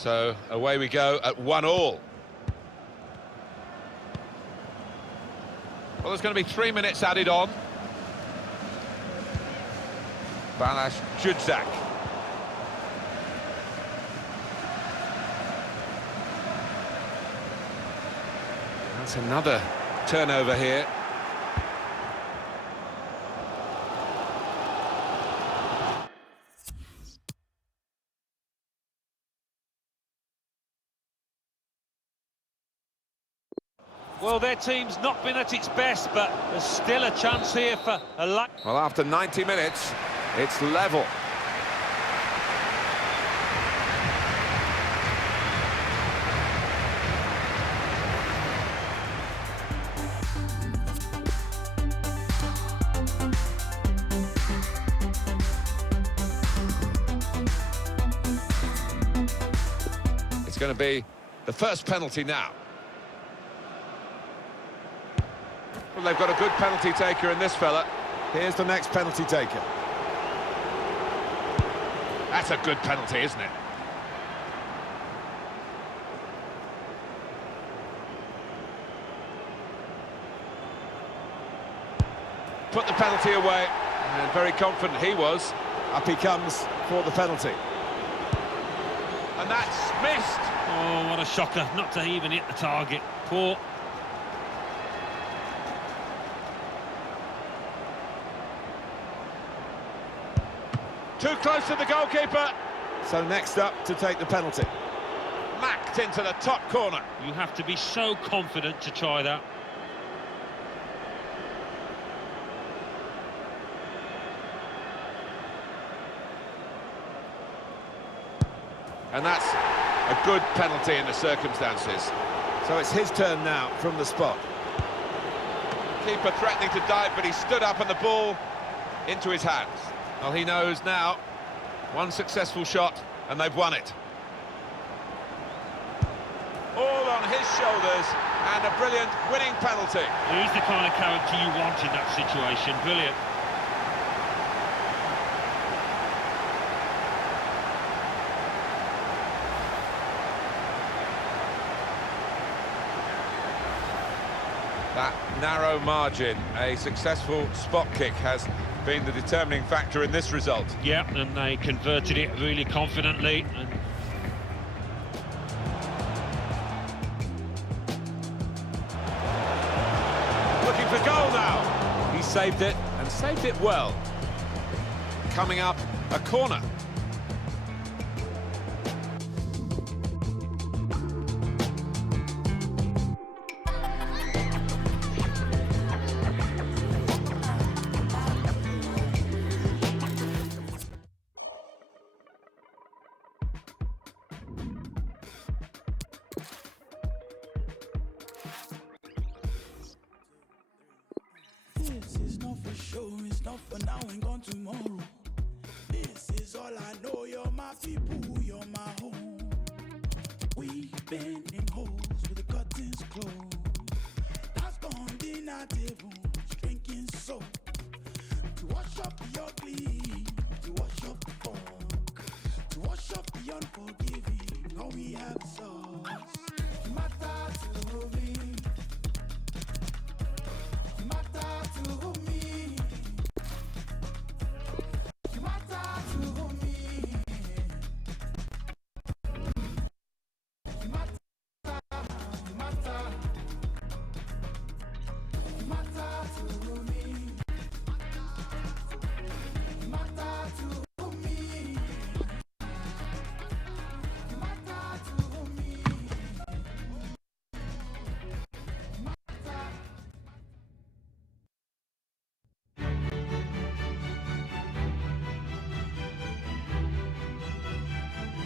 So away we go at 1-1. Well, there's going to be 3 minutes added on. Balash Judzak. That's another turnover here. Well, their team's not been at its best, but there's still a chance here for a luck. Well, after 90 minutes, it's level. It's going to be the first penalty now. Well, they've got a good penalty taker in this fella. Here's the next penalty taker. That's a good penalty, isn't it? Put the penalty away, and very confident he was. Up he comes for the penalty. And that's missed. Oh, what a shocker, not to even hit the target. Poor. Too close to the goalkeeper. So next up to take the penalty. Macked into the top corner. You have to be so confident to try that. And that's a good penalty in the circumstances. So it's his turn now from the spot. Keeper threatening to dive, but he stood up and the ball into his hands. Well, he knows now. One successful shot, and they've won it. All on his shoulders, and a brilliant winning penalty. He's the kind of character you want in that situation. Brilliant. That narrow margin, a successful spot kick, has been the determining factor in this result. Yeah, and they converted it really confidently. And looking for goal now. He saved it, and saved it well. Coming up, a corner. This is not for sure, it's not for now and gone tomorrow. This is all I know, you're my people, you're my home. We've been in holes with the curtains closed. That's gone dinner tables, drinking soap. To wash up the ugly, to wash up the funk, to wash up the unforgiving, all we have is us. Matter to me.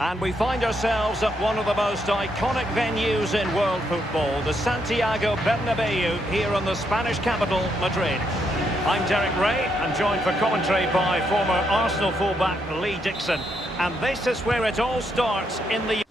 And we find ourselves at one of the most iconic venues in world football, the Santiago Bernabeu, here on the Spanish capital, Madrid. I'm Derek Ray, and joined for commentary by former Arsenal fullback Lee Dixon. And this is where it all starts in the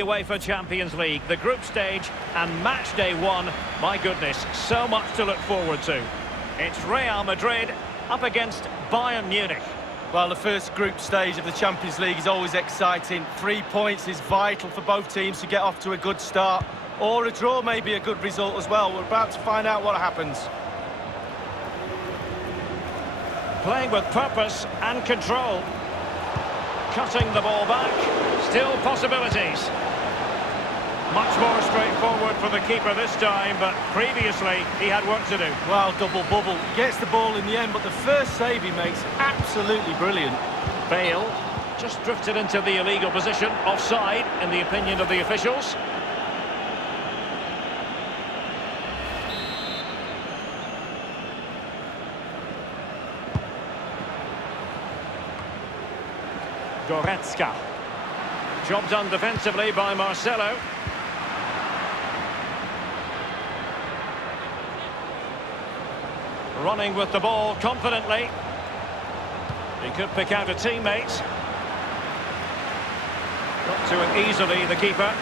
UEFA Champions League, the group stage and match day 1. My goodness, so much to look forward to. It's Real Madrid up against Bayern Munich. Well, the first group stage of the Champions League is always exciting. 3 points is vital for both teams to get off to a good start. Or a draw may be a good result as well. We're about to find out what happens. Playing with purpose and control. Cutting the ball back. Still possibilities. Much more straightforward for the keeper this time, but previously he had work to do. Well, double bubble. Gets the ball in the end, but the first save he makes, absolutely brilliant. Bale just drifted into the illegal position, offside in the opinion of the officials. Goretzka. Job done defensively by Marcelo. Running with the ball confidently. He could pick out a teammate. Got to it easily, the keeper.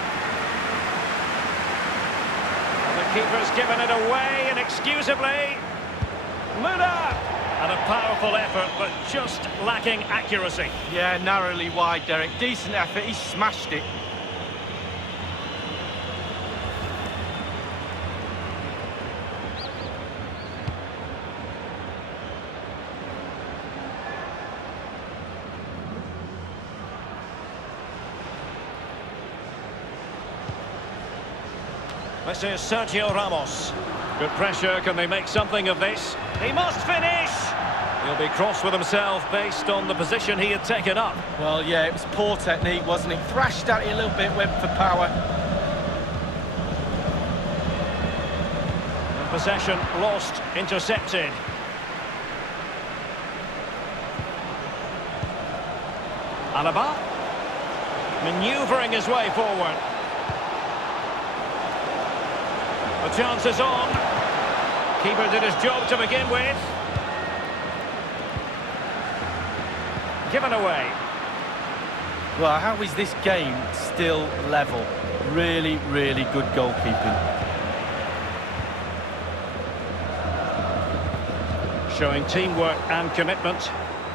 And the keeper's given it away inexcusably. Müller! And a powerful effort, but just lacking accuracy. Yeah, narrowly wide, Derek. Decent effort, he smashed it. This is Sergio Ramos. Good pressure, can they make something of this? He must finish! He'll be cross with himself based on the position he had taken up. Well, yeah, it was poor technique, wasn't it? Thrashed at it a little bit, went for power. Possession lost, intercepted. Alaba. Manoeuvring his way forward. The chance is on. Keeper did his job to begin with. Given away. Well, how is this game still level? Really, really good goalkeeping. Showing teamwork and commitment.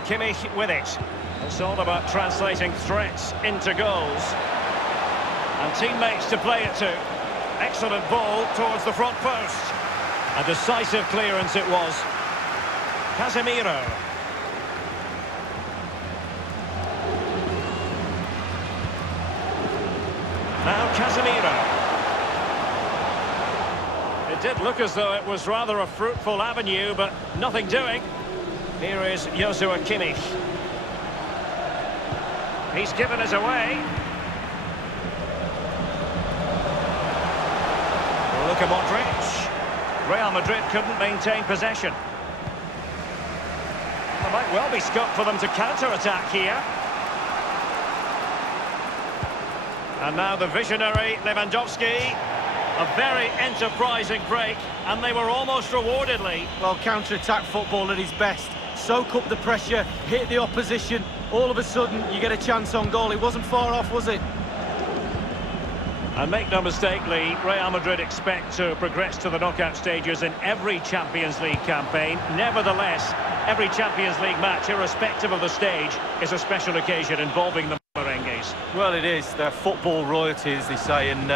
Kimmich with it. It's all about translating threats into goals. And teammates to play it to. Excellent ball towards the front post. A decisive clearance it was. Casemiro. Now Casemiro. It did look as though it was rather a fruitful avenue, but nothing doing. Here is Joshua Kimmich. He's given us away. Luka Modric. Real Madrid couldn't maintain possession. There might well be scope for them to counter-attack here. And now the visionary Lewandowski. A very enterprising break, and they were almost rewarded, Lee. Well, counter-attack football at his best. Soak up the pressure, hit the opposition. All of a sudden, you get a chance on goal. It wasn't far off, was it? And make no mistake, Lee, Real Madrid expect to progress to the knockout stages in every Champions League campaign. Nevertheless, every Champions League match, irrespective of the stage, is a special occasion involving the Merengues. Well, it is. They're football royalty, as they say, and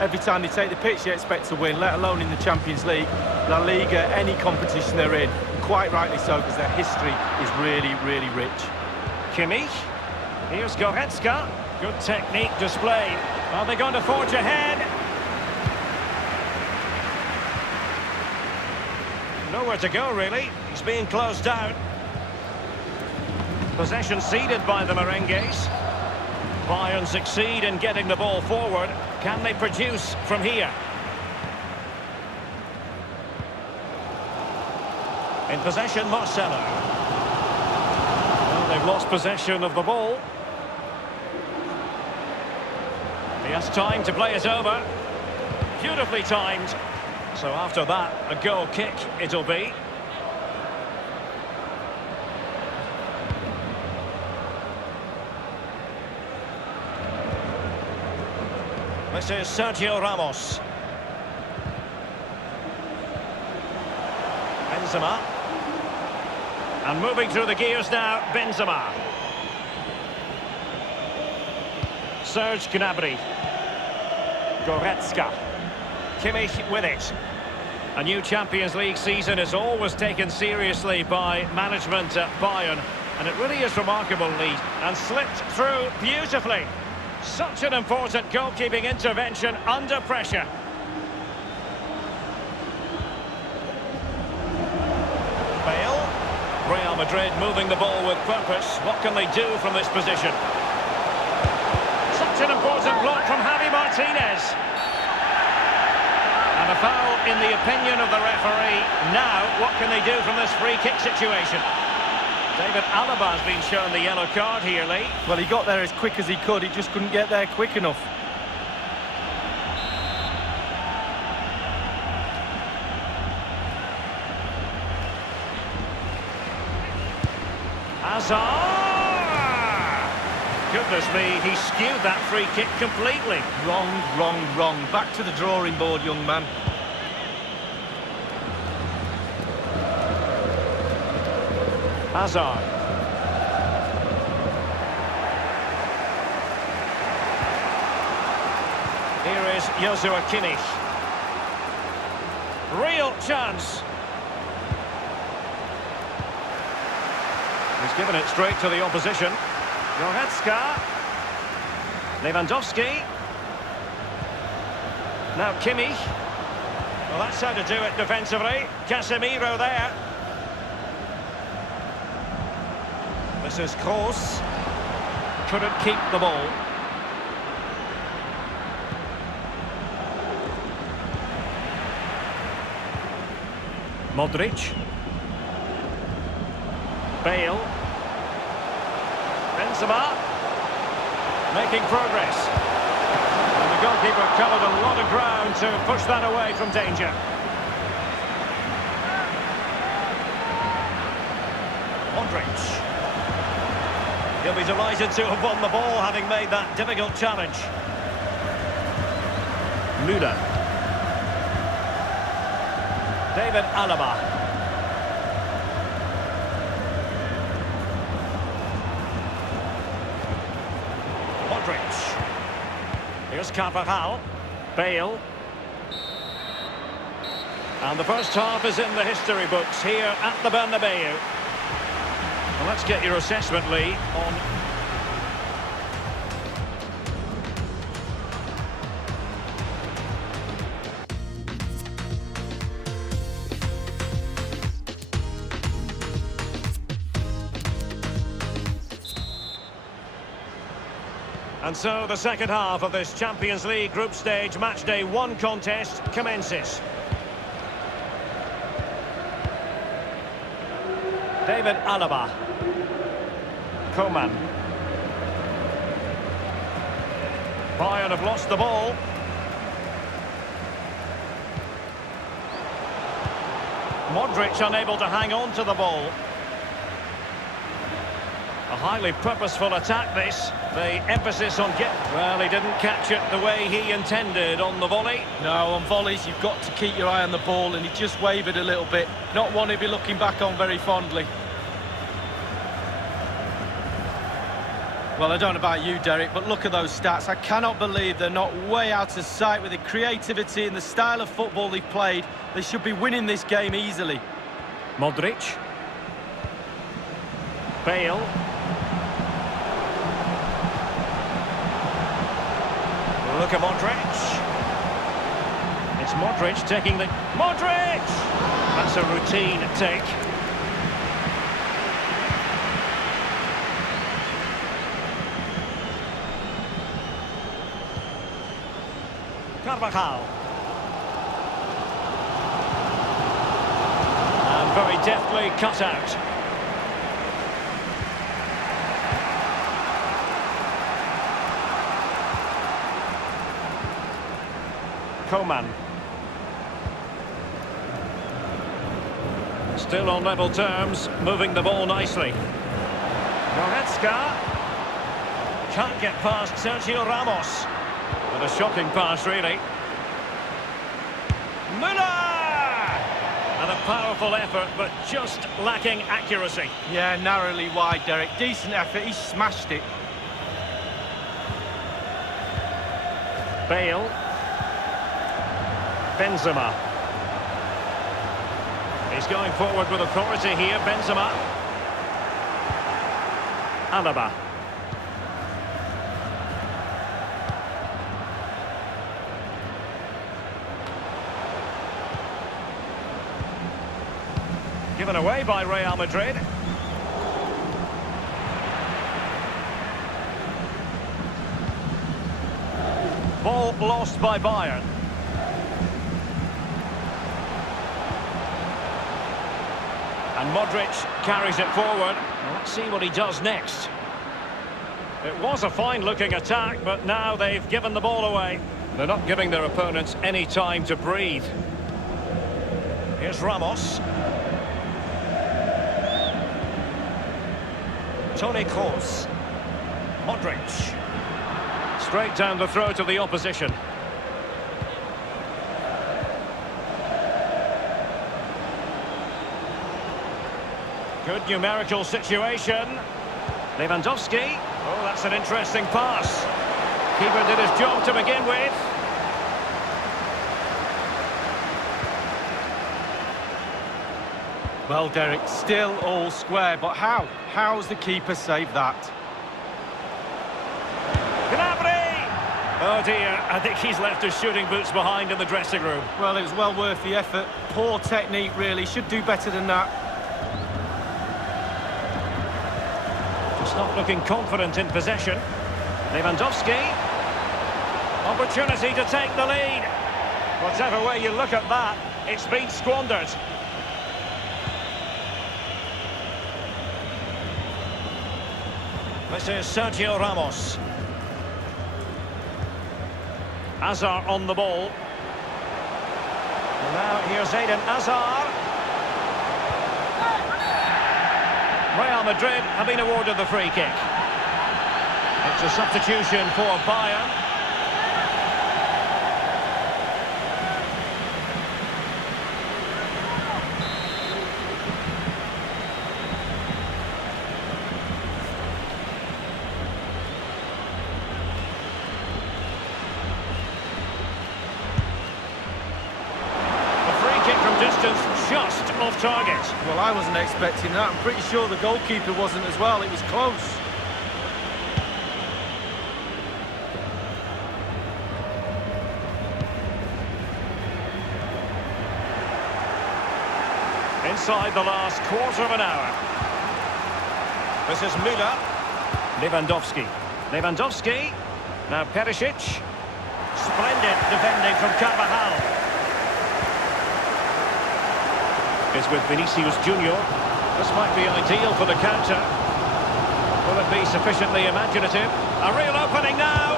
every time they take the pitch, they expect to win, let alone in the Champions League, La Liga, any competition they're in. Quite rightly so, because their history is really, really rich. Kimmich. Here's Goretzka. Good technique displayed. Are they going to forge ahead? Nowhere to go, really. He's being closed down. Possession ceded by the Merengues. Bayern succeed in getting the ball forward. Can they produce from here? In possession, Marcelo. Well, they've lost possession of the ball. He has time to play it over. Beautifully timed. So after that, a goal kick it'll be. This is Sergio Ramos. Benzema. And moving through the gears now, Benzema. Serge Gnabry. Goretzka. Kimmich with it. A new Champions League season is always taken seriously by management at Bayern. And it really is remarkable, Lee. And slipped through beautifully. Such an important goalkeeping intervention under pressure. Bale. Real Madrid moving the ball with purpose. What can they do from this position? Such an important block from Javi Martinez. And a foul in the opinion of the referee. Now, what can they do from this free kick situation? David Alaba has been shown the yellow card here, Lee. Well, he got there as quick as he could. He just couldn't get there quick enough. Hazard! Goodness me, he skewed that free kick completely. Wrong, wrong, wrong. Back to the drawing board, young man. Hazard. Here is Joshua Kimmich. Real chance. He's given it straight to the opposition. Goretzka. Lewandowski. Now Kimmich. Well, that's how to do it defensively. Casemiro there. This is Kroos. Couldn't keep the ball. Modric. Bale. Benzema. Making progress. And the goalkeeper covered a lot of ground to push that away from danger. Modric. He'll be delighted to have won the ball, having made that difficult challenge. Müller. David Alaba. Modric. Here's Carvajal. Bale. And the first half is in the history books here at the Bernabeu. Well, let's get your assessment, Lee, on... And so the second half of this Champions League group stage matchday 1 contest commences. David Alaba. Coman. Bayern have lost the ball. Modric unable to hang on to the ball. A highly purposeful attack, this. The emphasis on get... Well, he didn't catch it the way he intended on the volley. No, on volleys, you've got to keep your eye on the ball, and he just wavered a little bit. Not one he'd be looking back on very fondly. Well, I don't know about you, Derek, but look at those stats. I cannot believe they're not way out of sight with the creativity and the style of football they've played. They should be winning this game easily. Modric. Bale. Look at Modric. It's Modric taking the... Modric! That's a routine take. Carvajal. And very deftly cut out. Coman. Still on level terms, moving the ball nicely. Goretzka. Can't get past Sergio Ramos. And a shocking pass, really. Müller! And a powerful effort, but just lacking accuracy. Yeah, narrowly wide, Derek. Decent effort, he smashed it. Bale. Benzema. He's going forward with authority here, Benzema. Alaba. Given away by Real Madrid. Ball lost by Bayern. And Modric carries it forward. Let's see what he does next. It was a fine-looking attack, but now they've given the ball away. They're not giving their opponents any time to breathe. Here's Ramos. Toni Kroos. Modric. Straight down the throat of the opposition. Good numerical situation. Lewandowski. Oh, that's an interesting pass. Keeper did his job to begin with. Well, Derek, still all square, but how? How's the keeper saved that? Gnabry! Oh dear, I think he's left his shooting boots behind in the dressing room. Well, it was well worth the effort. Poor technique, really. Should do better than that. Just not looking confident in possession. Lewandowski. Opportunity to take the lead. Whatever way you look at that, it's been squandered. This is Sergio Ramos. Hazard on the ball. And now here's Eden Hazard. Real Madrid have been awarded the free kick. It's a substitution for Bayern. Distance just off target. Well, I wasn't expecting that. I'm pretty sure the goalkeeper wasn't as well. It was close. Inside the last quarter of an hour. This is Müller. Lewandowski. Lewandowski. Now Perisic. Splendid defending from Carvajal. Is with Vinicius Junior. This might be ideal for the counter. Will it be sufficiently imaginative? A real opening now.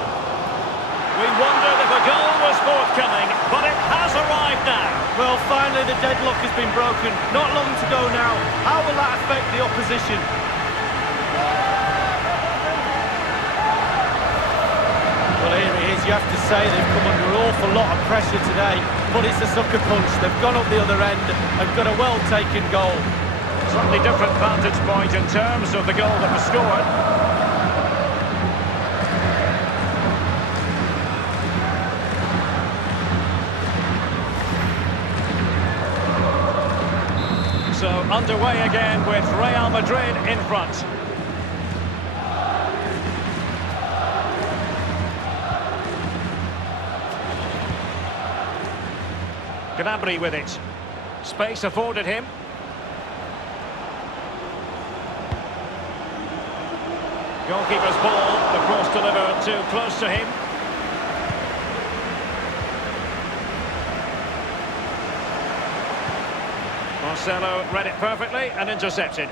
We wondered if a goal was forthcoming, but it has arrived now. Well, finally the deadlock has been broken. Not long to go now. How will that affect the opposition? Well, here it is. You have to say they've come under an awful lot of pressure today, but it's a sucker punch. They've gone up the other end and got a well-taken goal. Slightly different vantage point in terms of the goal that was scored. So underway again with Real Madrid in front. Gnabry with it. Space afforded him. Goalkeeper's ball. The cross delivered too close to him. Marcelo read it perfectly and intercepted.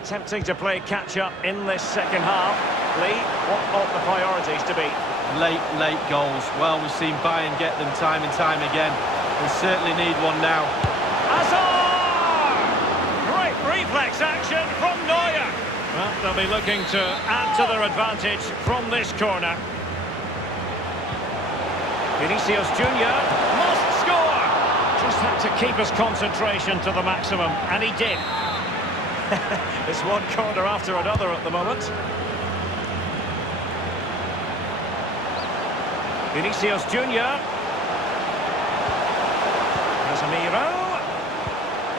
Attempting to play catch-up in this second half. Lee, what ought the priorities to be? Late goals. Well, we've seen Bayern get them time and time again. They certainly need one now. Hazard! Great reflex action from Neuer. Well, they'll be looking to add to their advantage from this corner. Vinicius Junior must score! Just had to keep his concentration to the maximum, and he did. It's one corner after another at the moment. Vinicius Junior. Casemiro.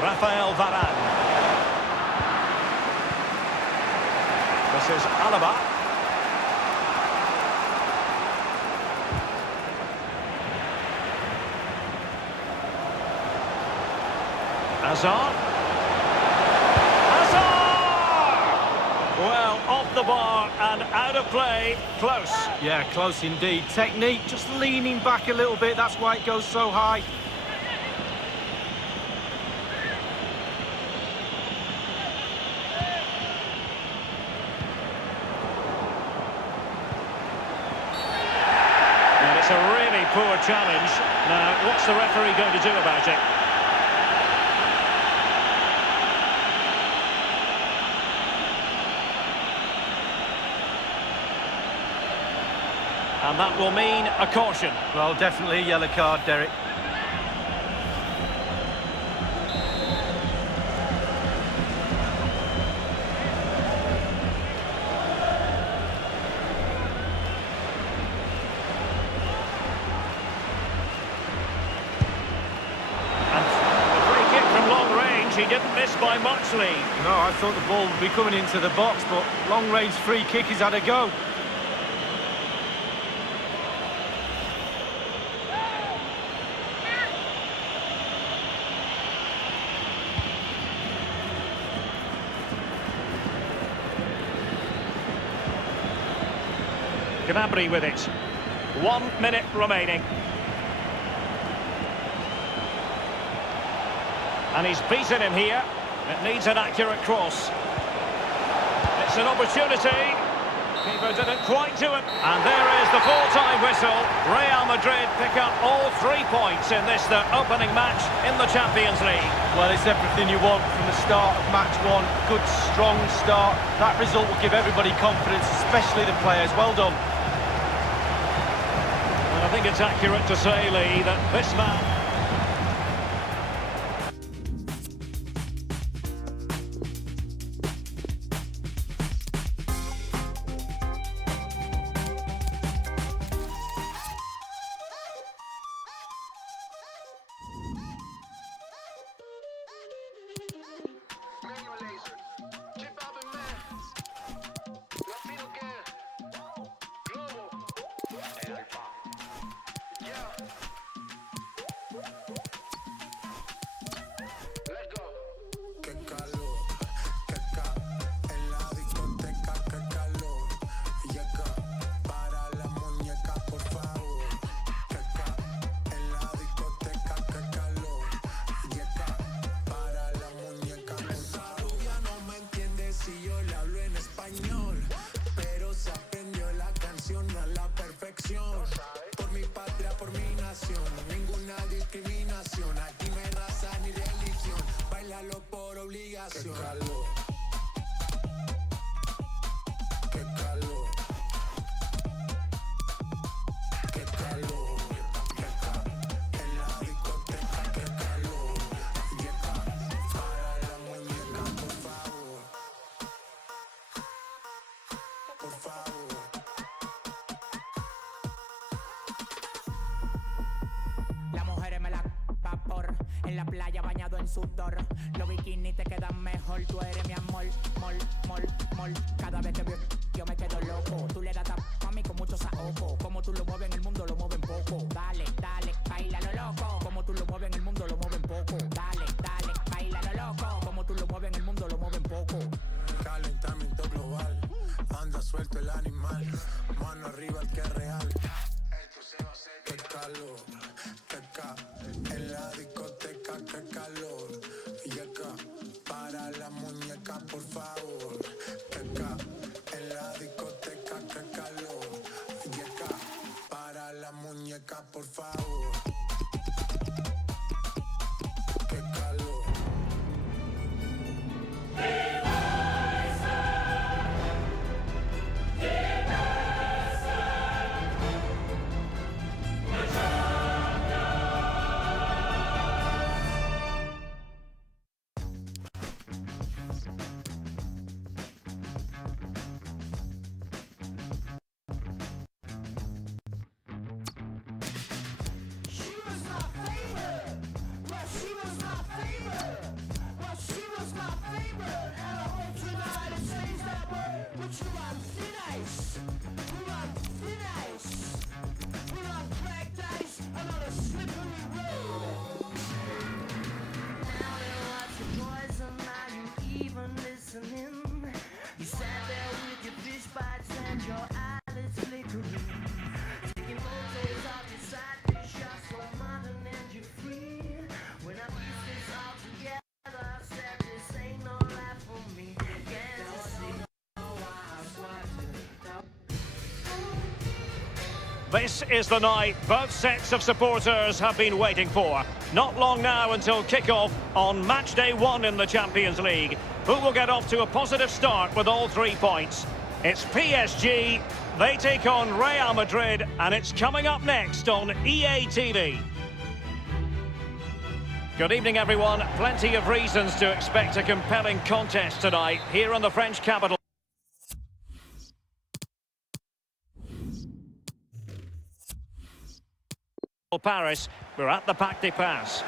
Rafael Varane. This is Alaba. Hazard. Well, off the bar and out of play. Close. Yeah, close indeed. Technique, just leaning back a little bit. That's why it goes so high. And it's a really poor challenge. Now, what's the referee going to do about it? And that will mean a caution. Well, definitely a yellow card, Derek. And the free kick from long range, he didn't miss by much, Lee. No, I thought the ball would be coming into the box, but long-range free kick, he's had a go. Gnabry with it. 1 minute remaining. And he's beaten him here. It needs an accurate cross. It's an opportunity. Keeper didn't quite do it. And there is the full-time whistle. Real Madrid pick up all 3 points in this, their opening match in the Champions League. Well, it's everything you want from the start of match one. Good, strong start. That result will give everybody confidence, especially the players. Well done. And I think it's accurate to say, Lee, that this man... Por mi patria, por mi nación, ninguna discriminación. Aquí no hay raza ni religión, bailalo por obligación. Qué calor, qué calor, qué calor, en la discoteca, qué calor. Yeca, para la muñeca, por favor, por favor. Las mujeres me la vapor, en la playa bañado en sudor. Los bikinis te quedan mejor, tú eres mi amor, mol, mol, mol. Cada vez que veo yo me quedo loco. Tú le das a mí con mucho saoco. Como tú lo mueves en el mundo lo mueven poco. Dale, dale, baila lo loco. Como tú lo mueves en el mundo lo mueven poco. Dale, dale, baila lo loco. Como tú lo mueves en el mundo lo mueven poco. Calentamiento global, anda suelto el animal. Mano arriba el que es real. Esto se va a hacer. Qué calor, qué ca, en la discoteca, qué calor. Y acá, para la muñeca, por favor. Qué ca, en la discoteca, qué calor. Y acá, para la muñeca, por favor. Qué calor. This is the night both sets of supporters have been waiting for. Not long now until kick-off on match day 1 in the Champions League. Who will get off to a positive start with all 3 points? It's PSG, they take on Real Madrid, and it's coming up next on EA TV. Good evening, everyone. Plenty of reasons to expect a compelling contest tonight here in the French capital. Paris, we're at the Parc des Princes.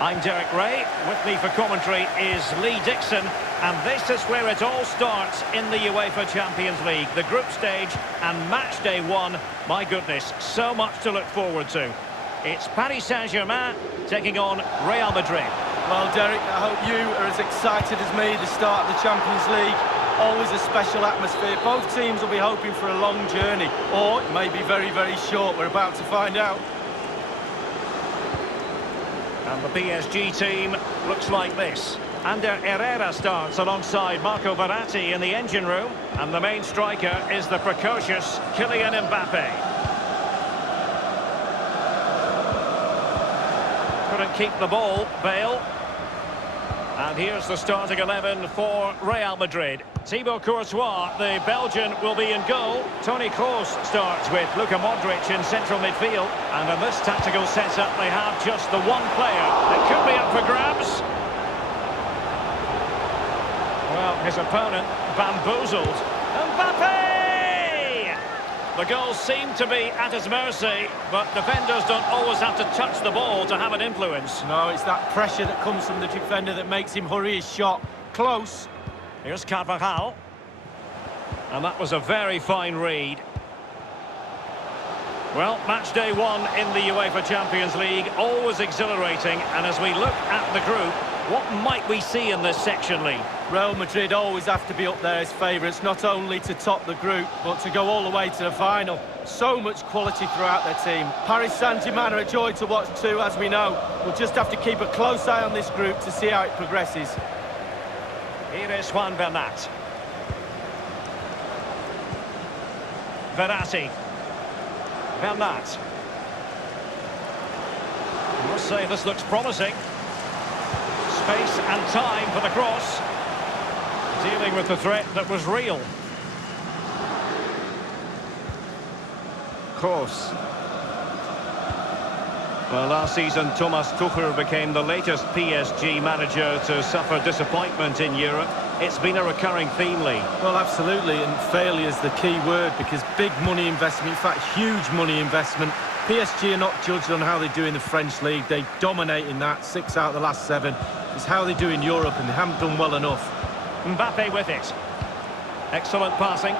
I'm Derek Ray, with me for commentary is Lee Dixon, and this is where it all starts in the UEFA Champions League, the group stage and match day 1. My goodness, so much to look forward to. It's Paris Saint-Germain taking on Real Madrid. Well, Derek, I hope you are as excited as me. The start of the Champions League, always a special atmosphere. Both teams will be hoping for a long journey, or it may be very, very short. We're about to find out. And the PSG team looks like this. Ander Herrera starts alongside Marco Verratti in the engine room. And the main striker is the precocious Kylian Mbappe. Couldn't keep the ball, Bale. And here's the starting 11 for Real Madrid. Thibaut Courtois, the Belgian, will be in goal. Toni Kroos starts with Luka Modric in central midfield. And in this tactical setup, they have just the one player that could be up for grabs. Well, his opponent bamboozled. Mbappe! The goals seem to be at his mercy, but defenders don't always have to touch the ball to have an influence. No, it's that pressure that comes from the defender that makes him hurry his shot. Close. Here's Carvajal. And that was a very fine read. Well, match day 1 in the UEFA Champions League, always exhilarating. And as we look at the group, what might we see in this section, Lee? Real Madrid always have to be up there as favourites, not only to top the group, but to go all the way to the final. So much quality throughout their team. Paris Saint-Germain are a joy to watch too, as we know. We'll just have to keep a close eye on this group to see how it progresses. Here is Juan Bernat. Verratti. Bernat. I must say this looks promising. Space and time for the cross. Dealing with the threat that was real. Kroos. Well, last season, Thomas Tuchel became the latest PSG manager to suffer disappointment in Europe. It's been a recurring theme, Lee. Well, absolutely, and failure is the key word, because big money investment, in fact, huge money investment. PSG are not judged on how they do in the French league. They dominate in that, 6 out of the last 7. It's how they do in Europe, and they haven't done well enough. Mbappe with it. Excellent passing.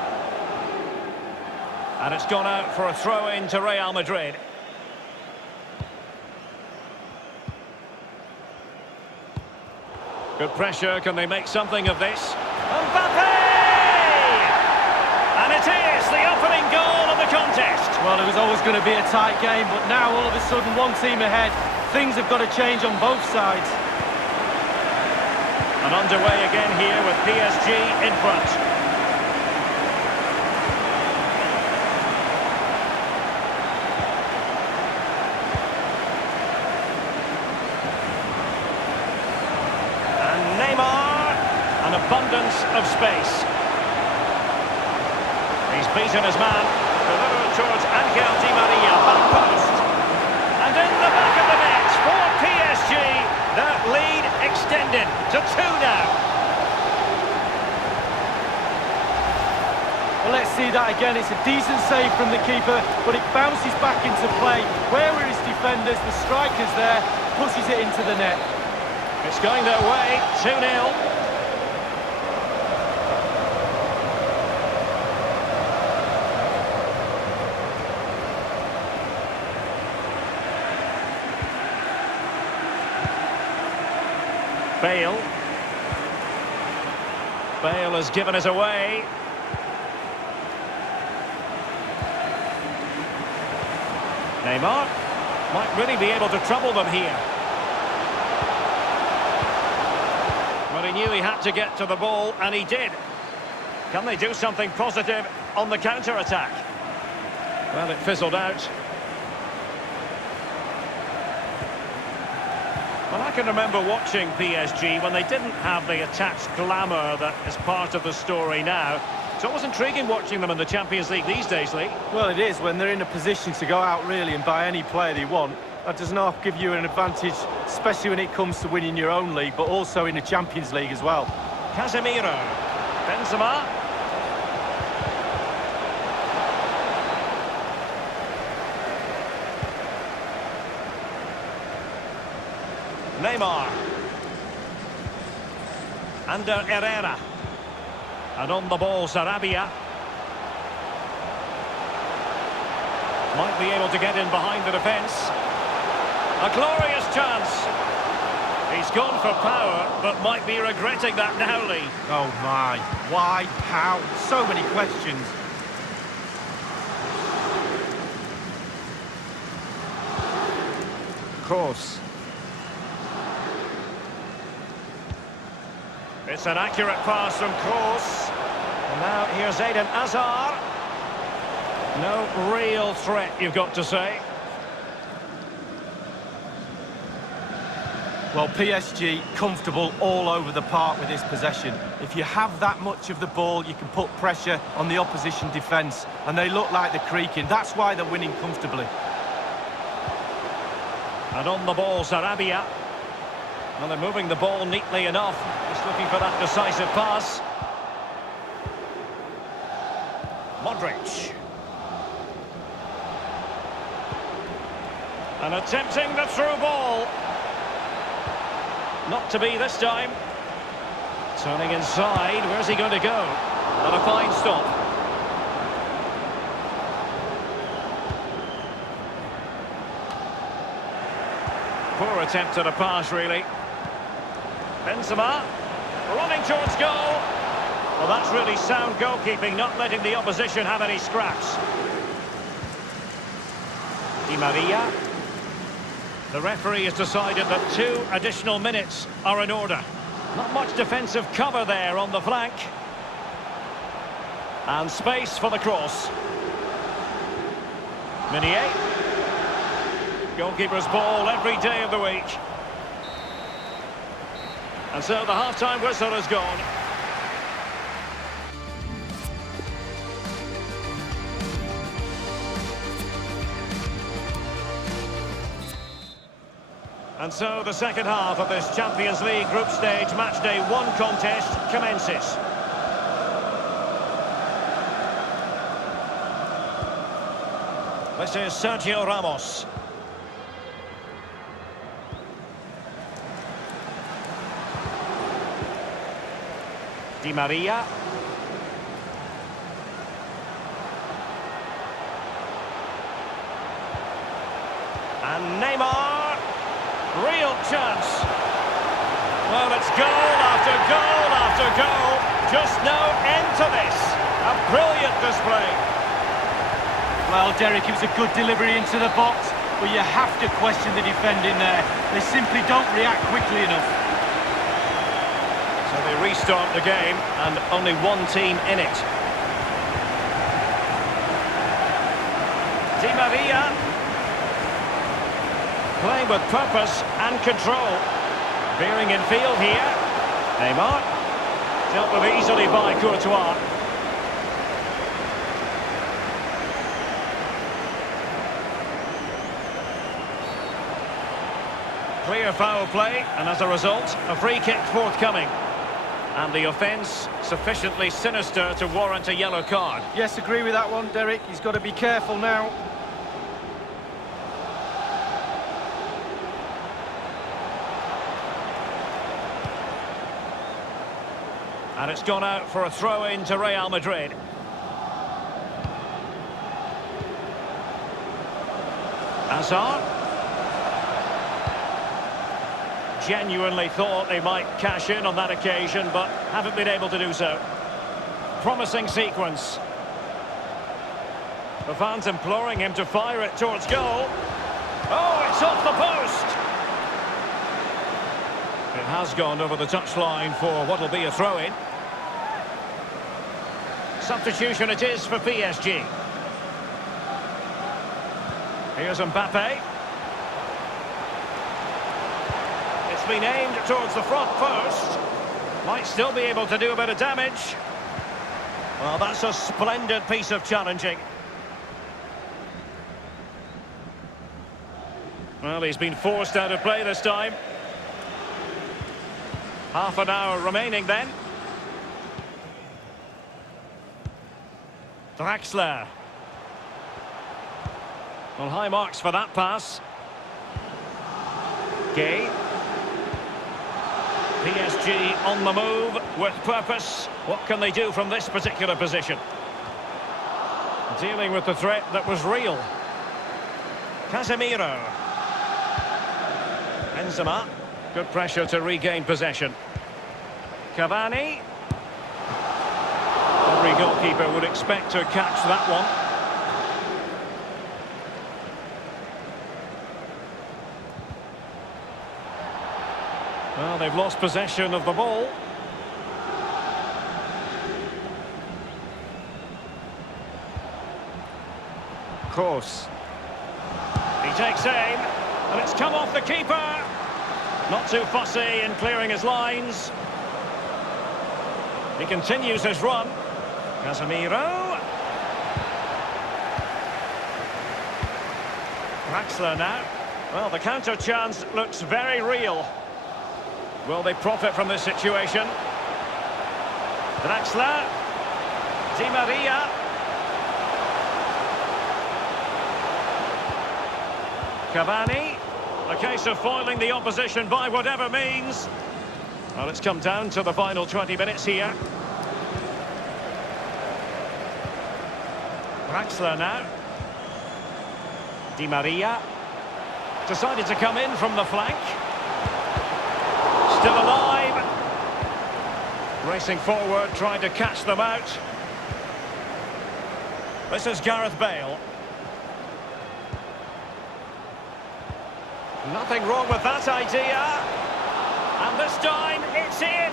And it's gone out for a throw-in to Real Madrid. Good pressure, can they make something of this? Mbappe! And it is the opening goal of the contest. Well, it was always going to be a tight game, but now all of a sudden one team ahead. Things have got to change on both sides. And underway again here with PSG in front. An abundance of space. He's beaten his man. Delivered towards Angel Di Maria. Back post. And in the back of the net for PSG. That lead extended to 2 now. Well, let's see that again. It's a decent save from the keeper, but it bounces back into play. Where were his defenders? The striker's there. Pushes it into the net. It's going their way. 2-0. Bale. Bale has given us away. Neymar might really be able to trouble them here. Well, he knew he had to get to the ball, and he did. Can they do something positive on the counter-attack? Well, it fizzled out. Well, I can remember watching PSG when they didn't have the attached glamour that is part of the story now. It's always intriguing watching them in the Champions League these days, Lee. Well, it is when they're in a position to go out really and buy any player they want. That does not give you an advantage, especially when it comes to winning your own league, but also in the Champions League as well. Casemiro. Benzema. Neymar. Ander Herrera. And on the ball, Sarabia. Might be able to get in behind the defence. A glorious chance. He's gone for power, but might be regretting that now, Lee. Oh my, why, how, so many questions. Kroos. It's an accurate pass from Kroos. And now here's Eden Hazard. No real threat, you've got to say. Well, PSG comfortable all over the park with this possession. If you have that much of the ball, you can put pressure on the opposition defence, and they look like they're creaking. That's why they're winning comfortably. And on the ball, Sarabia. Well, they're moving the ball neatly enough. Just looking for that decisive pass. Modric. And attempting the through ball. Not to be this time. Turning inside. Where's he going to go? And a fine stop. Poor attempt at a pass, really. Benzema. Running towards goal. Well, that's really sound goalkeeping, not letting the opposition have any scraps. Di Maria. The referee has decided that 2 additional minutes are in order. Not much defensive cover there on the flank. And space for the cross. Meunier. Goalkeeper's ball every day of the week. And so the half-time whistle has gone. And so the second half of this Champions League group stage matchday 1 contest commences. This is Sergio Ramos. Di Maria. And Neymar. Real chance. Well, it's goal after goal after goal. Just no end to this. A brilliant display. Well, Derek, it was a good delivery into the box, but you have to question the defending there. They simply don't react quickly enough. So they restart the game, and only one team in it. Di Maria. Playing with purpose and control. Veering in field here. Neymar. Dealt with easily by Courtois. Clear foul play, and as a result, a free kick forthcoming. And the offence sufficiently sinister to warrant a yellow card. Yes, agree with that one, Derek. He's got to be careful now. And it's gone out for a throw-in to Real Madrid. Hazard. Genuinely thought they might cash in on that occasion, but haven't been able to do so. Promising sequence. The fans imploring him to fire it towards goal. Oh, it's off the post! It has gone over the touchline for what will be a throw-in. Substitution it is for PSG. Here's Mbappe. It's been aimed towards the front post. Might still be able to do a bit of damage. Well, that's a splendid piece of challenging. Well, he's been forced out of play this time. Half an hour remaining then. Draxler. Well, high marks for that pass. Gay. PSG on the move with purpose. What can they do from this particular position? Dealing with the threat that was real. Casemiro. Benzema. Good pressure to regain possession. Cavani. Every goalkeeper would expect to catch that one. Well, they've lost possession of the ball. Course. He takes aim, and it's come off the keeper. Not too fussy in clearing his lines. He continues his run. Casemiro. Draxler now. Well, the counter chance looks very real. Will they profit from this situation? Draxler. Di Maria. Cavani. A case of foiling the opposition by whatever means. Well, it's come down to the final 20 minutes here. Draxler now. Di Maria. Decided to come in from the flank. Still alive. Racing forward, trying to catch them out. This is Gareth Bale. Nothing wrong with that idea. And this time, it's in.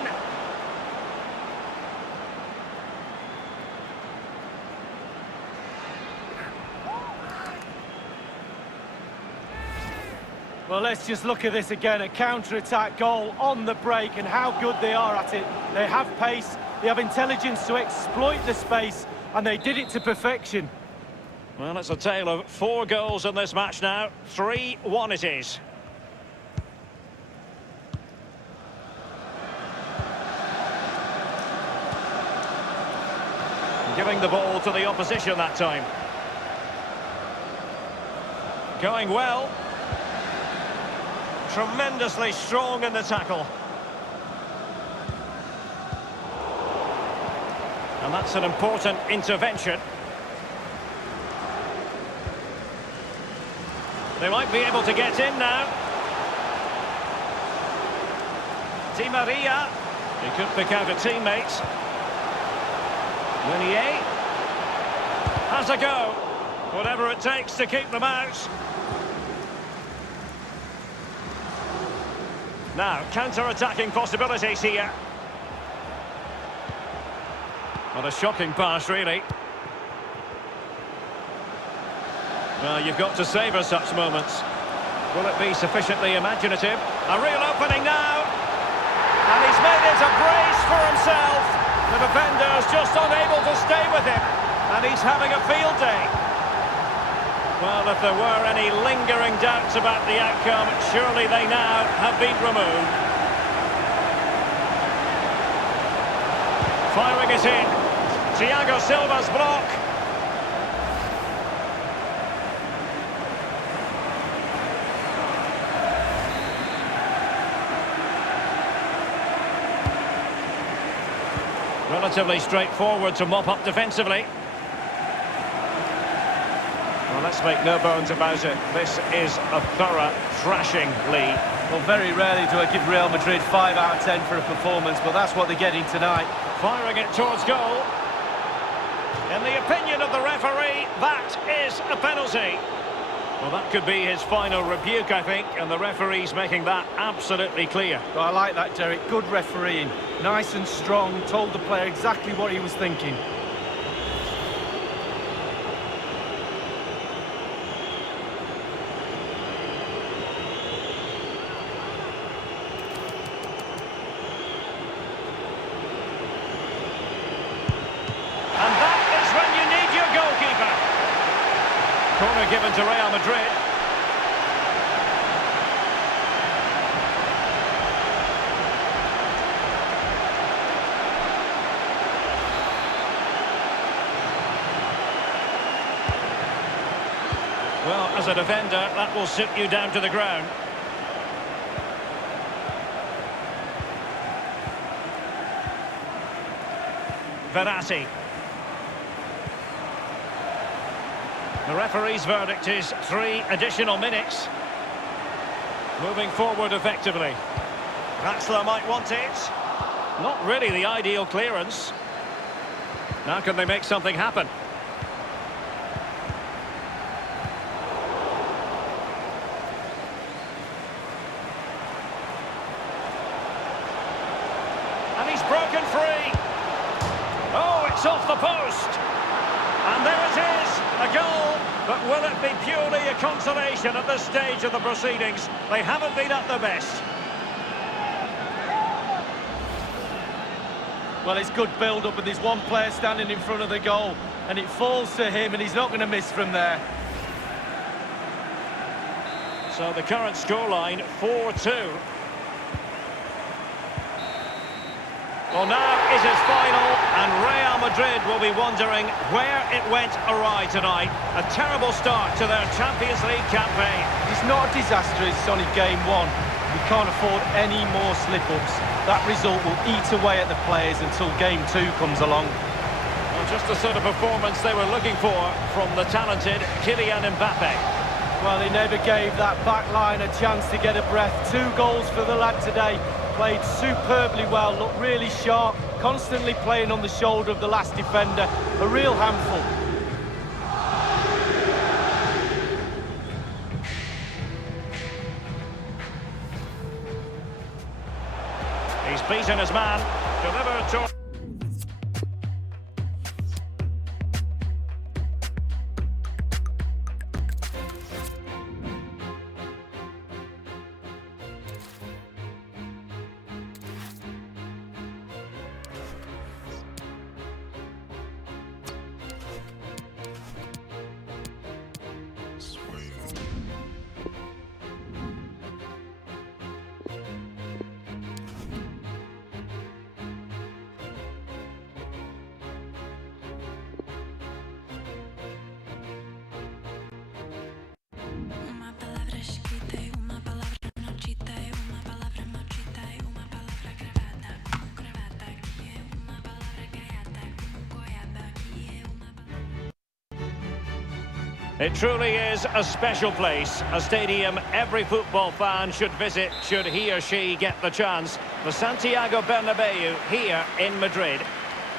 Well, let's just look at this again. A counter-attack goal on the break, and how good they are at it. They have pace, they have intelligence to exploit the space, and they did it to perfection. Well, it's a tale of 4 goals in this match now. 3-1 it is. Giving the ball to the opposition that time. Going well. Tremendously strong in the tackle. And that's an important intervention. They might be able to get in now. Di Maria. He could pick out a teammate. Meunier. Has a go. Whatever it takes to keep them out. Now, counter-attacking possibilities here. What a shocking pass, really. Well, you've got to savour such moments. Will it be sufficiently imaginative? A real opening now. And he's made it a brace for himself. The defender's just unable to stay with him. And he's having a field day. Well, if there were any lingering doubts about the outcome, surely they now have been removed. Firing it in. Thiago Silva's block. Relatively straightforward to mop up defensively. Well, let's make no bones about it. This is a thorough thrashing lead. Well, very rarely do I give Real Madrid 5 out of 10 for a performance, but that's what they're getting tonight. Firing it towards goal. In the opinion of the referee, that is a penalty. Well, that could be his final rebuke, I think, and the referee's making that absolutely clear. Well, I like that, Derek. Good refereeing. Nice and strong, told the player exactly what he was thinking. Corner given to Real Madrid. Well, as a defender, that will sit you down to the ground. Verratti. The referee's verdict is 3 additional minutes. Moving forward effectively. Draxler might want it. Not really the ideal clearance. Now can they make something happen? And he's broken free. Oh, it's off the post. And there it is, a goal. But will it be purely a consolation at this stage of the proceedings? They haven't been at their best. Well, it's good build-up, and there's one player standing in front of the goal, and it falls to him, and he's not going to miss from there. So the current scoreline, 4-2. Well, now is his final, and Real Madrid will be wondering where it went awry tonight. A terrible start to their Champions League campaign. It's not a disaster, it's only game one. We can't afford any more slip-ups. That result will eat away at the players until game 2 comes along. Well, just the sort of performance they were looking for from the talented Kylian Mbappe. Well, they never gave that back line a chance to get a breath. 2 goals for the lad today. Played superbly well, looked really sharp, constantly playing on the shoulder of the last defender. A real handful. He's beaten his man, delivered to... It truly is a special place, a stadium every football fan should visit should he or she get the chance. The Santiago Bernabeu here in Madrid.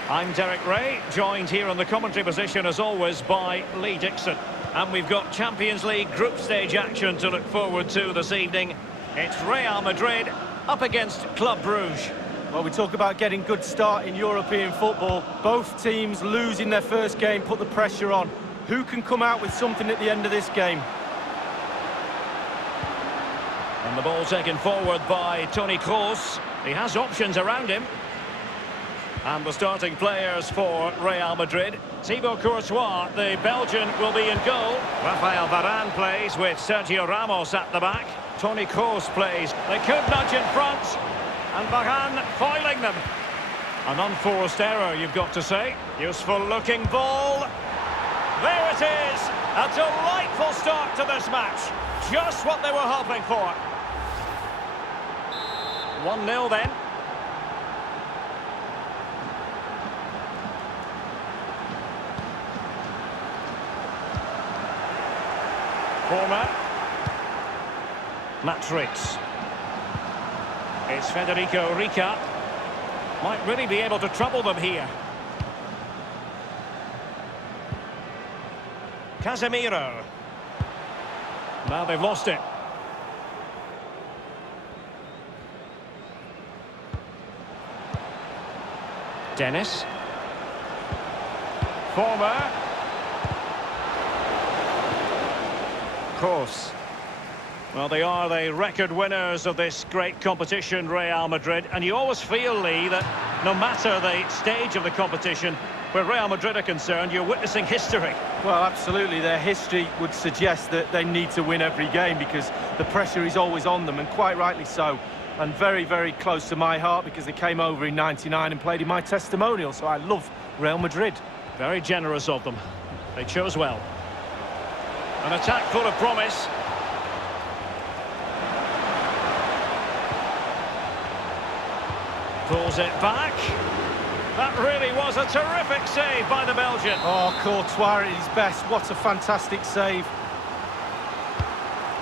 I'm Derek Ray, joined here on the commentary position as always by Lee Dixon. And we've got Champions League group stage action to look forward to this evening. It's Real Madrid up against Club Brugge. Well, we talk about getting good start in European football. Both teams losing their first game put the pressure on. Who can come out with something at the end of this game? And the ball taken forward by Toni Kroos. He has options around him. And the starting players for Real Madrid. Thibaut Courtois, the Belgian, will be in goal. Rafael Varane plays with Sergio Ramos at the back. Toni Kroos plays. They could nudge in front. And Varane foiling them. An unforced error, you've got to say. Useful looking ball. There it is, a delightful start to this match. Just what they were hoping for. 1-0 then. Former. Matrix. It's Federico Rica. Might really be able to trouble them here. Casemiro. Now they've lost it. Dennis. Former. Kroos. Well, they are the record winners of this great competition, Real Madrid. And you always feel, Lee, that no matter the stage of the competition, Where Real Madrid are concerned, you're witnessing history. Well, absolutely. Their history would suggest that they need to win every game because the pressure is always on them, and quite rightly so. And very, very close to my heart because they came over in '99 and played in my testimonial, so I love Real Madrid. Very generous of them. They chose well. An attack full of promise. Pulls it back. That really was a terrific save by the Belgian. Oh, Courtois at his best. What a fantastic save.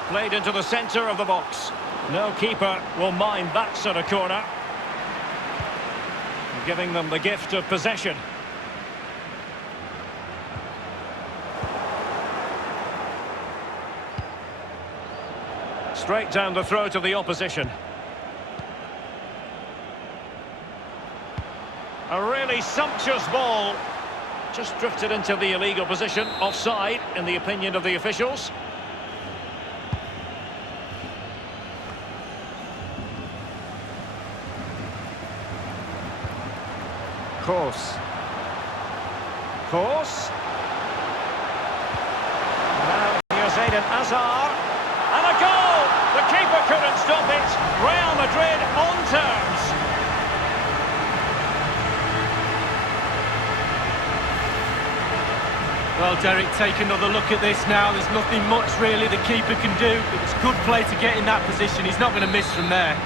Played into the centre of the box. No keeper will mind that sort of corner. Giving them the gift of possession. Straight down the throat of the opposition. A really sumptuous ball. Just drifted into the illegal position. Offside, in the opinion of the officials. Course. Now here's Eden Hazard. And a goal! The keeper couldn't stop it. Real Madrid on terms. Well, Derek, take another look at this now. There's nothing much really the keeper can do. It was good play to get in that position. He's not going to miss from there.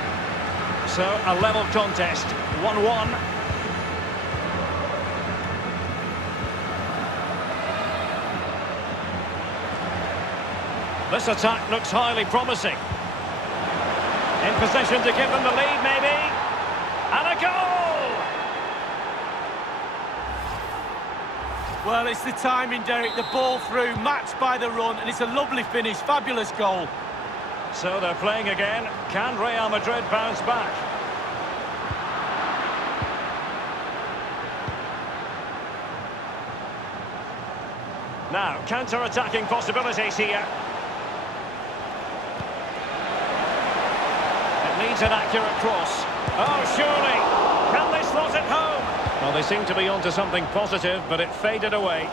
So, a level contest. 1-1. This attack looks highly promising. In possession to give them the lead, maybe. And a goal! Well, it's the timing, Derek. The ball through, matched by the run, and it's a lovely finish. Fabulous goal. So they're playing again. Can Real Madrid bounce back? Now, counter-attacking possibilities here. It needs an accurate cross. Oh, surely! Can they slot it home? Well, they seem to be onto something positive, but it faded away.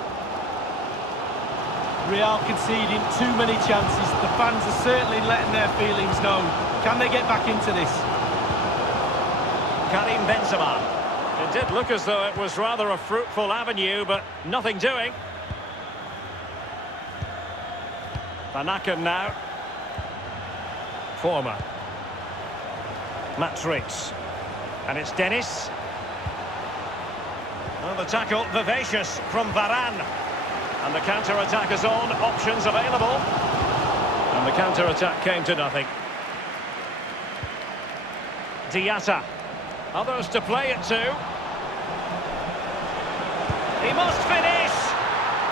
Real conceding too many chances. The fans are certainly letting their feelings known. Can they get back into this? Karim Benzema. It did look as though it was rather a fruitful avenue, but nothing doing. Van Aken now. Former. Matrix. And it's Dennis. Well, the tackle vivacious from Varane. And the counter-attack is on. Options available. And the counter-attack came to nothing. Diatta. Others to play it to. He must finish.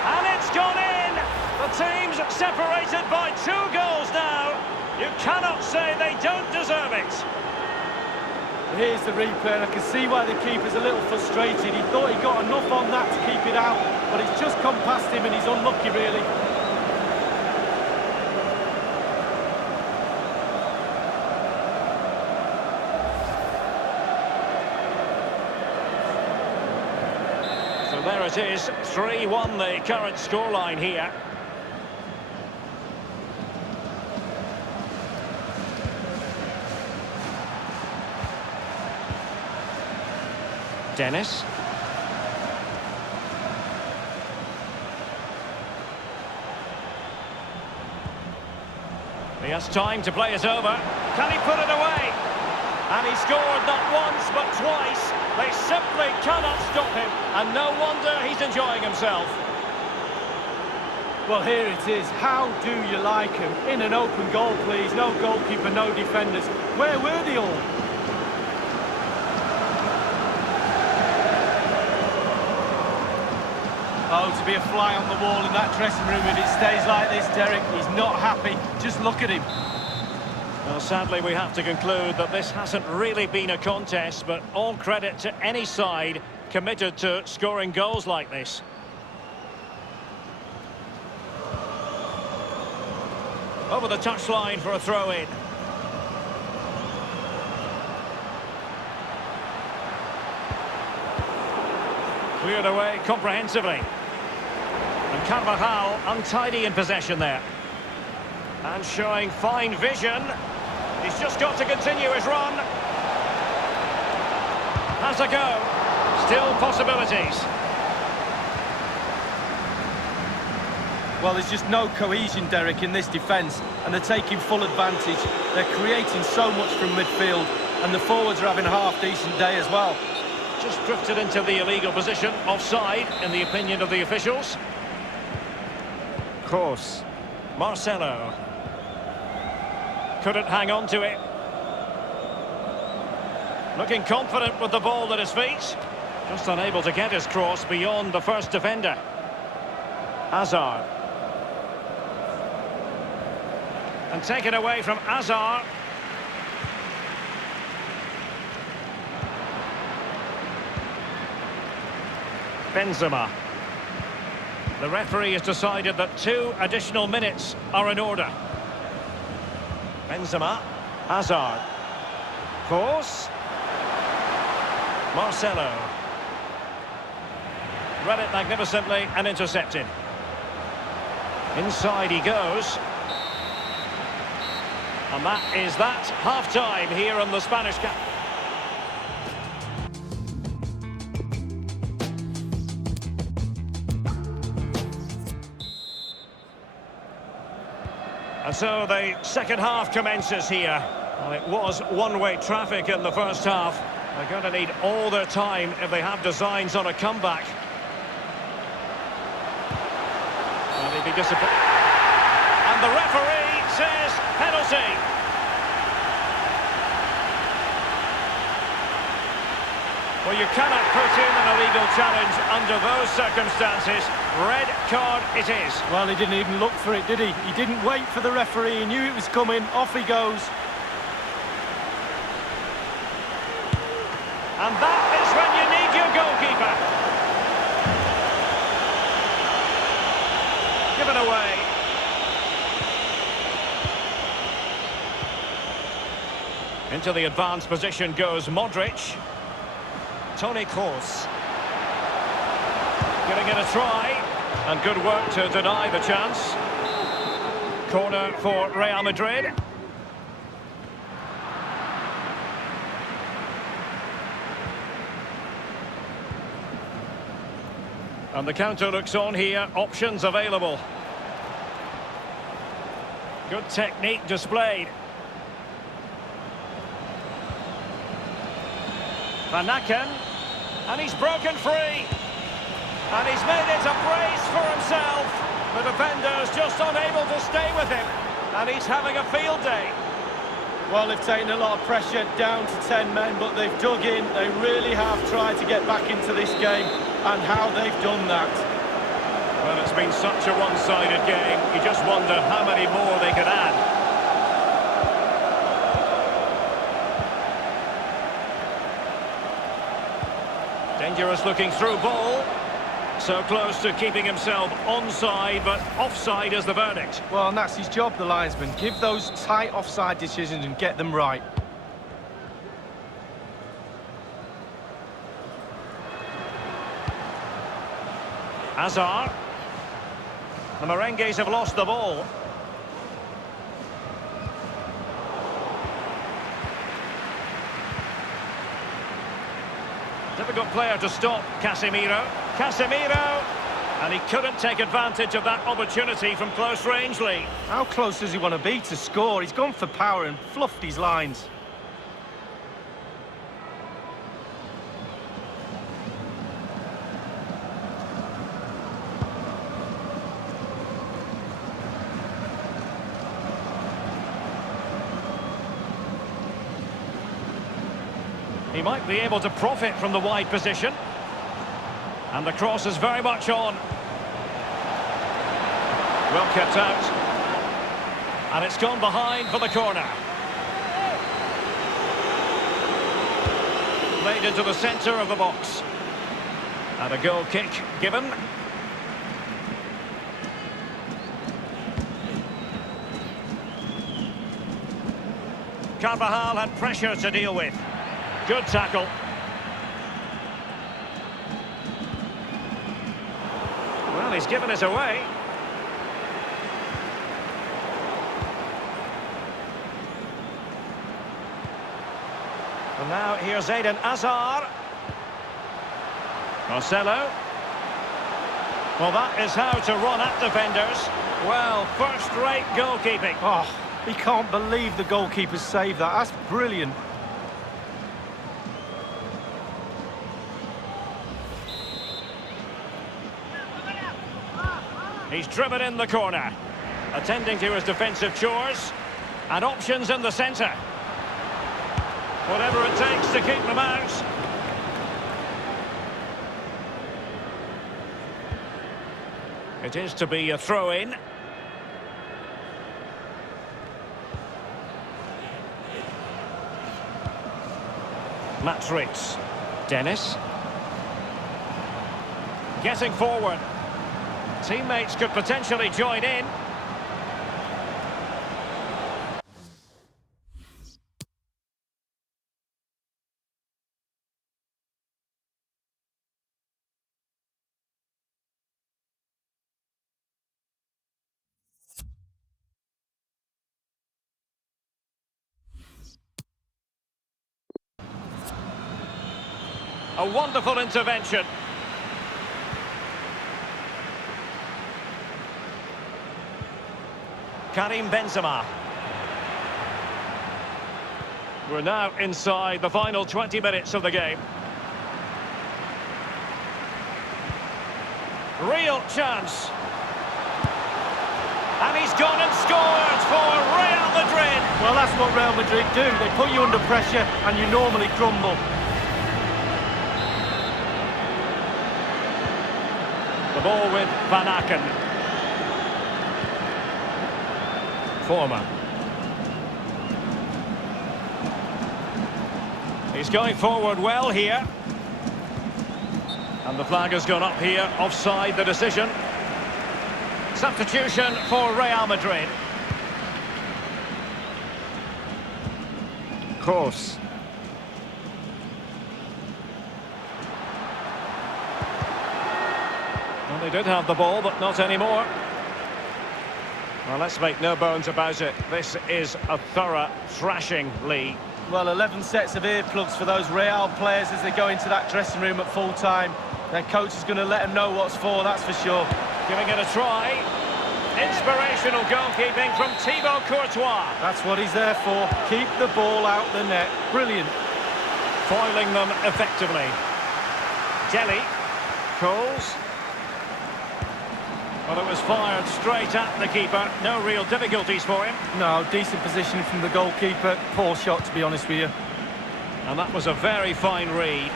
And it's gone in. The team's separated by 2 goals now. You cannot say they don't deserve it. Here's the replay, and I can see why the keeper's a little frustrated. He thought he got enough on that to keep it out, but it's just come past him and he's unlucky, really. So there it is, 3-1 the current scoreline here. Dennis. He has time to play it over. Can he put it away? And he scored not once but twice. They simply cannot stop him. And no wonder he's enjoying himself. Well, here it is. How do you like him? In an open goal, please. No goalkeeper, no defenders. Where were they all? Oh, to be a fly on the wall in that dressing room if it stays like this, Derek. He's not happy. Just look at him. Well, sadly, we have to conclude that this hasn't really been a contest, but all credit to any side committed to scoring goals like this. Over the touchline for a throw-in. Cleared away comprehensively. And Carvajal untidy in possession there. And showing fine vision. He's just got to continue his run. Has a go. Still possibilities. Well, there's just no cohesion, Derek, in this defence, and they're taking full advantage. They're creating so much from midfield, and the forwards are having a half-decent day as well. Just drifted into the illegal position, offside, in the opinion of the officials. Course. Marcelo. Couldn't hang on to it. Looking confident with the ball at his feet. Just unable to get his cross beyond the first defender. Hazard. And taken away from Hazard. Benzema. The referee has decided that 2 additional minutes are in order. Benzema. Hazard. Course. Marcelo. Read it magnificently and intercepted. Inside he goes. And that is that. Half-time here on the Spanish Cup. And so the second half commences here. Well, it was one-way traffic in the first half. They're going to need all their time if they have designs on a comeback. Well, they'd be disappointed. And the referee says penalty. Well, you cannot put in an illegal challenge under those circumstances. Red card it is. Well, he didn't even look for it, did he? He didn't wait for the referee. He knew it was coming. Off he goes. And that is when you need your goalkeeper. Given away. Into the advanced position goes Modric. Toni Kroos. Giving it a try. And good work to deny the chance. Corner for Real Madrid. And the counter looks on here. Options available. Good technique displayed. Van Aken, and he's broken free. And he's made it a brace for himself. The defender's just unable to stay with him. And he's having a field day. Well, they've taken a lot of pressure down to 10 men, but they've dug in. They really have tried to get back into this game, and how they've done that. Well, it's been such a one-sided game. You just wonder how many more they could add. Dangerous looking through ball. So close to keeping himself onside, but offside is the verdict. Well, and that's his job, the linesman. Give those tight offside decisions and get them right. Hazard. The Merengues have lost the ball. Difficult player to stop, Casemiro. Casemiro! And he couldn't take advantage of that opportunity from close range, Lee. How close does he want to be to score? He's gone for power and fluffed his lines. He might be able to profit from the wide position. And the cross is very much on. Well kept out. And it's gone behind for the corner. Played into the centre of the box. And a goal kick given. Carvajal had pressure to deal with. Good tackle. Well, he's given it away. And now here's Eden Hazard. Marcelo. Well, that is how to run at defenders. Well, first-rate goalkeeping. Oh, he can't believe the goalkeeper saved that. That's brilliant. He's driven in the corner, attending to his defensive chores, and options in the centre. Whatever it takes to keep them out. It is to be a throw-in. Matrix. Dennis. Getting forward. Teammates could potentially join in. A wonderful intervention. Karim Benzema. We're now inside the final 20 minutes of the game. Real chance. And he's gone and scored for Real Madrid. Well, that's what Real Madrid do. They put you under pressure and you normally crumble. The ball with Van Aken. Former. He's going forward well here. And the flag has gone up here, offside the decision. Substitution for Real Madrid. Kroos. Well, they did have the ball, but not anymore. Well, let's make no bones about it. This is a thorough thrashing, Lee. Well, 11 sets of earplugs for those Real players as they go into that dressing room at full time. Their coach is going to let them know what's for, that's for sure. Giving it a try. Inspirational goalkeeping from Thibaut Courtois. That's what he's there for. Keep the ball out the net. Brilliant. Foiling them effectively. Deli. Coles. Well, it was fired straight at the keeper. No real difficulties for him. No, decent positioning from the goalkeeper. Poor shot, to be honest with you. And that was a very fine read.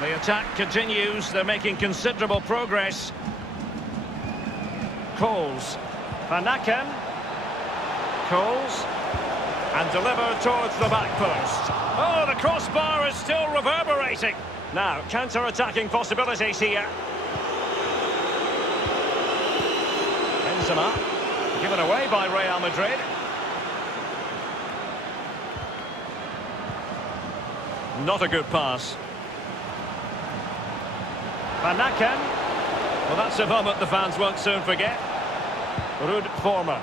The attack continues. They're making considerable progress. Coles. Van Aken. Coles. And delivered towards the back post. Oh, the crossbar is still reverberating. Now, counter-attacking possibilities here. Benzema. Given away by Real Madrid. Not a good pass. Van Aken. Well, that's a moment the fans won't soon forget. Ruud Former.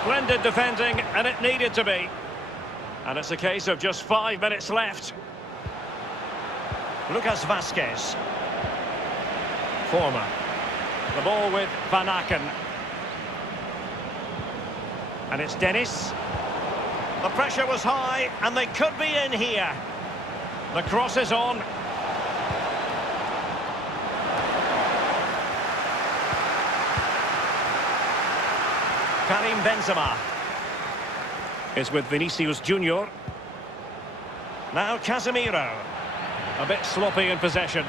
Splendid defending, and it needed to be. And it's a case of just 5 minutes left. Lucas Vazquez. Former. The ball with Van Aken. And it's Dennis. The pressure was high, and they could be in here. The cross is on. Karim Benzema is with Vinicius Junior. Now Casemiro. A bit sloppy in possession.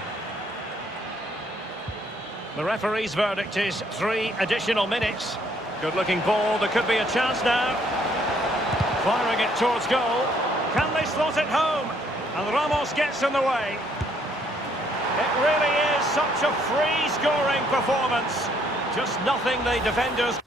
The referee's verdict is 3 additional minutes. Good-looking ball. There could be a chance now. Firing it towards goal. Can they slot it home? And Ramos gets in the way. It really is such a free-scoring performance. Just nothing the defenders...